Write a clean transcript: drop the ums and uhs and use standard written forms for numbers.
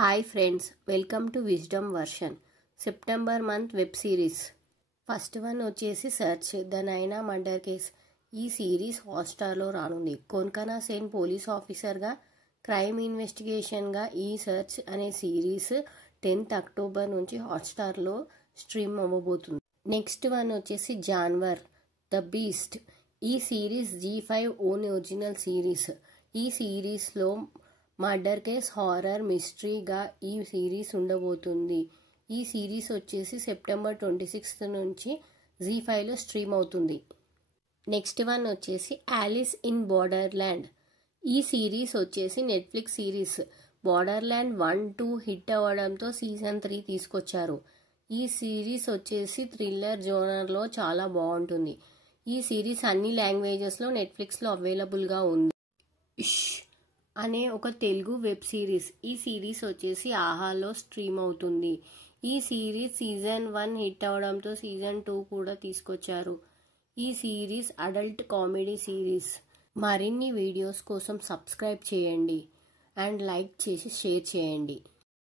Hi friends, welcome to Wisdom Version. September month web series. First one వచ్చేసి search the నైనా murder case. ఈ series హాట్స్టార్లో రానుంది. కోన్కనా Sen police ఆఫీసర్గా crime ఇన్వెస్టిగేషన్గా ఈ search అనే సిరీస్ 10th అక్టోబర్ నుంచి హాట్స్టార్లో స్ట్రీమ్ అవ్వబోతుంది. నెక్స్ట్ వన్ వచ్చేసి జాన్వర్ ద బీస్ట్. ఈ series G5 own original series. ఈ సిరీస్లో మర్డర్ కేస్ హారర్ మిస్టరీగా ఈ సిరీస్ ఉండబోతుంది. ఈ సిరీస్ వచ్చేసి సెప్టెంబర్ 26 నుంచి G5లో స్ట్రీమ్ అవుతుంది. నెక్స్ట్ వన్ వచ్చేసి ఆలిస్ ఇన్ బోర్డర్ల్యాండ్. ఈ సిరీస్ వచ్చేసి నెట్ఫ్లిక్స్ సిరీస్. బోర్డర్ల్యాండ్ 1-2 హిట్ అవ్వడంతో సీజన్ 3 తీసుకొచ్చారు. ఈ సిరీస్ వచ్చేసి థ్రిల్లర్ జోనర్లో చాలా బాగుంటుంది. ఈ సిరీస్ అన్ని లాంగ్వేజెస్లో నెట్ఫ్లిక్స్లో అవైలబుల్గా ఉంది. అనే ఒక తెలుగు వెబ్ సిరీస్. ఈ సిరీస్ వచ్చేసి ఆహాలో స్ట్రీమ్ అవుతుంది. ఈ సిరీస్ సీజన్ 1 హిట్ అవడంతో సీజన్ 2 కూడా తీసుకొచ్చారు. ఈ సిరీస్ అడల్ట్ కామెడీ సిరీస్. మరిన్ని వీడియోస్ కోసం సబ్స్క్రైబ్ చేయండి అండ్ లైక్ చేసి షేర్ చేయండి.